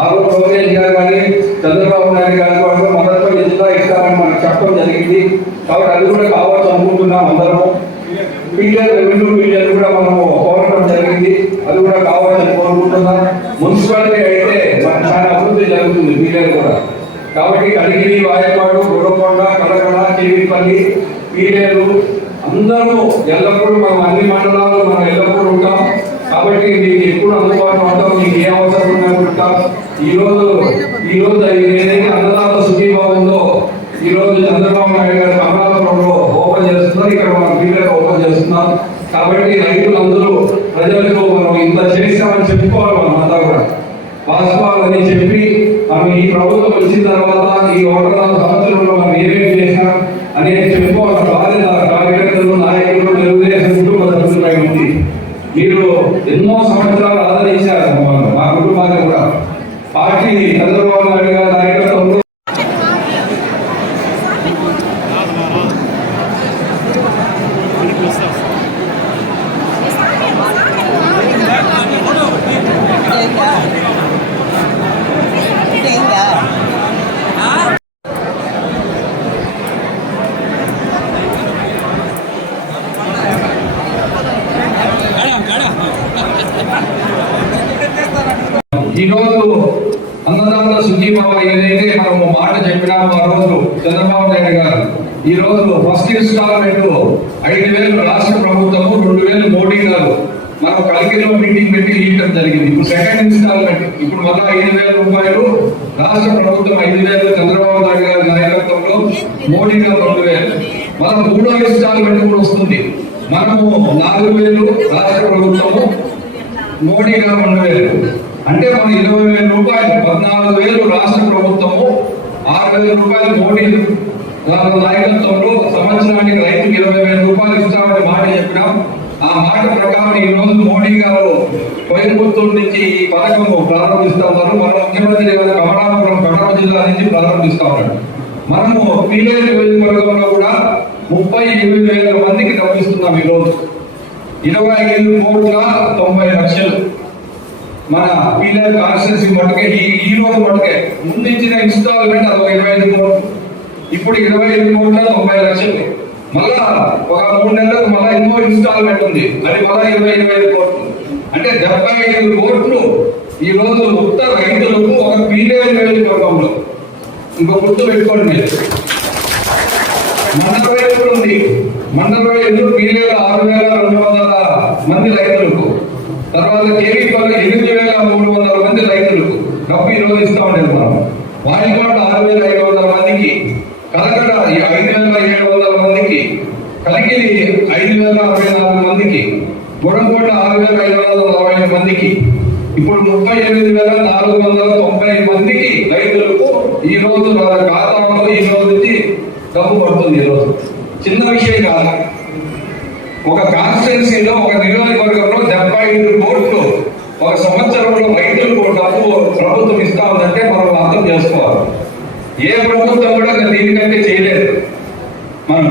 ఆరోగ్య లోకేష్ గారు కానీ చంద్రబాబు నాయుడు గారు కూడా మొదట్లో జిల్లా ఇస్తామని మనకు చెప్పడం జరిగింది. కాబట్టి అది కూడా కావచ్చు అనుకుంటున్నాం అందరం పీడిఎల్ రెవెన్యూ పీడిఎల్ కూడా మనం కోరడం జరిగింది. అది కూడా కావాలని కోరుకుంటున్నాం. మున్సిపాలిటీ అయితే మన చాలా అభివృద్ధి జరుగుతుంది పీడిఎల్ కూడా. కాబట్టి కలిగిరి వాయపాడు గుర్రకొండ కలకడ కేవీపల్లి పీలేరు అందరూ ఎల్లప్పుడూ మనం అన్ని మండలాలు మనం ఎల్లప్పుడూ ఉంటాం. కాబట్టి మీకు ఎప్పుడు అందుబాటులో ఉంటాం మీకు ఏ అవసరం ఉన్నా ఉంటాం. ఈ రోజు ఈ రోజు ఏదైతే అన్నదాత సుఖీభావం ఉందో ఈ రోజు చంద్రబాబు నాయుడు గారు అమరావతిలో ఓపెన్ చేస్తున్నారు ఇక్కడ మనం వీళ్ళకి ఓపెన్ చేస్తున్నాం. కాబట్టి రైతులందరూ ప్రజలకు మనం ఇంత చేస్తామని చెప్పుకోవాలి మనం అంతా కూడా. వాస్తవాలని చెప్పి మనం ఈ ప్రభుత్వం వచ్చిన తర్వాత ఈ ఒకటిన్నర సంవత్సరంలో మనం ఏమేమి చేశాం అనేది చెప్పుకోవాల్సిన బాధ్యత కార్యకర్తలు నాయకులు తెలుగుదేశం కుటుంబ సభ్యులపై ఉంది మీరు ఎన్నో సంవత్సరాలు ఆదరించారు మమ్మల్ని, మా కుటుంబాన్ని కూడా పార్టీ చంద్రబాబు నాయుడు గారి నాయకత్వంలో ఈ రోజు అన్నదాత సుఖీభావ ఏదైతే మనము మాట చెప్పినామో ఆ రోజు చంద్రబాబు నాయుడు గారు ఈ రోజు ఫస్ట్ ఇన్స్టాల్మెంట్ ఐదు వేలు రాష్ట్ర ప్రభుత్వము రెండు వేలు మోడీ గారు మనం కలిగిలో మీటింగ్ పెట్టి ఇవ్వడం జరిగింది. ఇప్పుడు సెకండ్ ఇన్స్టాల్మెంట్ ఇప్పుడు మళ్ళా ఐదు వేల రూపాయలు రాష్ట్ర ప్రభుత్వం ఐదు వేలు చంద్రబాబు నాయుడు గారి నాయకత్వంలో మోడీ గారు రెండు వేలు. మన మూడో ఇన్స్టాల్మెంట్ కూడా వస్తుంది. మనము నాలుగు వేలు రాష్ట్ర ప్రభుత్వము మోడీ గారు రెండు వేలు. అంటే మన ఇరవై వేల రూపాయలు పద్నాలుగు వేలు రాష్ట్ర ప్రభుత్వము ఆరు వేల రూపాయలు మోడీ నాయకత్వంలో సంవత్సరానికి రైతుకి ఇరవై వేల రూపాయలు ఇస్తామని మాట చెప్పినాం. ఆ మాట ప్రకారం ఈ రోజు మోడీ గారు కోయంబత్తూరు నుంచి ఈ పథకం ప్రారంభిస్తా ఉన్నారు మన ముఖ్యమంత్రి గారు కమలాపురం కడప జిల్లా నుంచి ప్రారంభిస్తా ఉన్నాడు మనము పీలేరు నియోజకవర్గంలో కూడా ముప్పై ఎనిమిది వేల మందికి డబ్బిస్తున్నాం ఈ రోజు ఇరవై ఐదు కోట్ల తొంభై లక్షలు. మన పీలర్ కాన్స్టిట్యూన్సీ మటుకే ఈ ఈ రోజు మటుకే ముందు ఇచ్చిన ఇన్స్టాల్మెంట్ అది ఒక ఇరవై ఐదు కోట్లు. ఇప్పుడు ఇరవై ఐదు కోట్ల తొంభై లక్షలు. మళ్ళా ఒక మూడు నెలలకు మళ్ళా ఇంకో ఇన్స్టాల్మెంట్ ఉంది. అది మళ్ళా ఇరవై ఇరవై ఐదు కోట్లు. అంటే డెబ్బై ఐదు కోట్లు ఈ రోజు ఉత్త రైతులకు ఒక పీలర్ నియోజకవర్గంలో. ఇంకో గుర్తు పెట్టుకోండి మీరు. మండల రైతులు ఉంది. మండల రైతులు పీలేరు ఆరు వేల రెండు వందల మంది రైతులకు. తర్వాత కేవీ పల్లె వేల మూడు వందల మంది రైతులకు నిర్వహిస్తూ ఉండేది మనం వారికోట ఆరు వేల ఐదు వందల మందికి కలకడ ఈ ఐదు వేల ఏడు వందల మందికి కలిగిరి ఐదు వేల అరవై నాలుగు మందికి గుడంకోట ఆరు వేల ఐదు వందల నలభై ఐదు మందికి ఇప్పుడు ముప్పై ఎనిమిది వేల నాలుగు వందల తొంభై మందికి రైతులకు ఈ రోజు వాళ్ళ ఖాతాలో ఈ రోజు నుంచి డబ్బు పడుతుంది ఈ రోజు. చిన్న విషయం కాదు. ఒక కాన్స్టిట్యున్సీలో ఒక నియోజకవర్గంలో డెబ్బై ఐదు కోట్లు ఒక సంవత్సరంలో రైతులకు డబ్బు ప్రభుత్వం ఇస్తా ఉందంటే మనం అర్థం చేసుకోవాలి. ఏ ప్రభుత్వం కూడా దీనికంటే చేయలేదు. మనం